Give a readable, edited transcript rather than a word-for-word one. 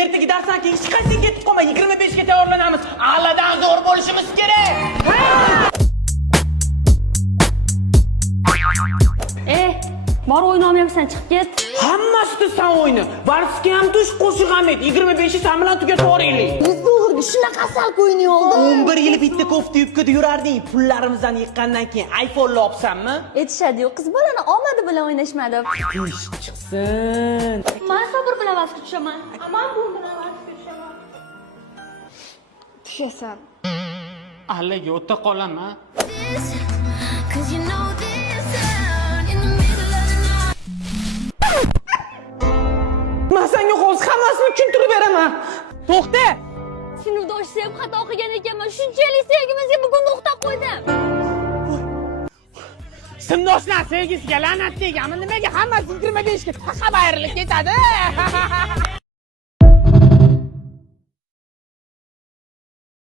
Ertaga darsdan keyin hech qaysi ketib qolmay 25 ga tayyorlanamiz. A'ladan zo'r bo'lishimiz kerak. Bor o'yin olmayapsan, chiqib ket. Hammasi san o'yini. Varski ham tush, qo'shiq ham et. 25 san bilan tugatib yuboraylik. $100 shunaqa asal qo'yini oldi. 11 yil bitta kofta yubkada yurarding. Pullarimizdan yiqqandan keyin iPhone olibsanmi? Aytishadi-yu, qiz bolani omadi bilan o'ynashmadi. Ish chiqsin. Men sabr bilan vasga tushaman. Men bu bilan vasga tushaman. Tushasan. Allaga o'ta qolaman. Men senga hozir hammasini tushuntirib beraman. To'xta. Sinfdosh sevib xato qilgan ekanman. Shunchalik sevgimizga bugun to'xtab qo'ydim. Sinfdoshlar sevgisiga la'nat teganmi? Nimaga hammasi 25 ga taqab ayrilib ketadi?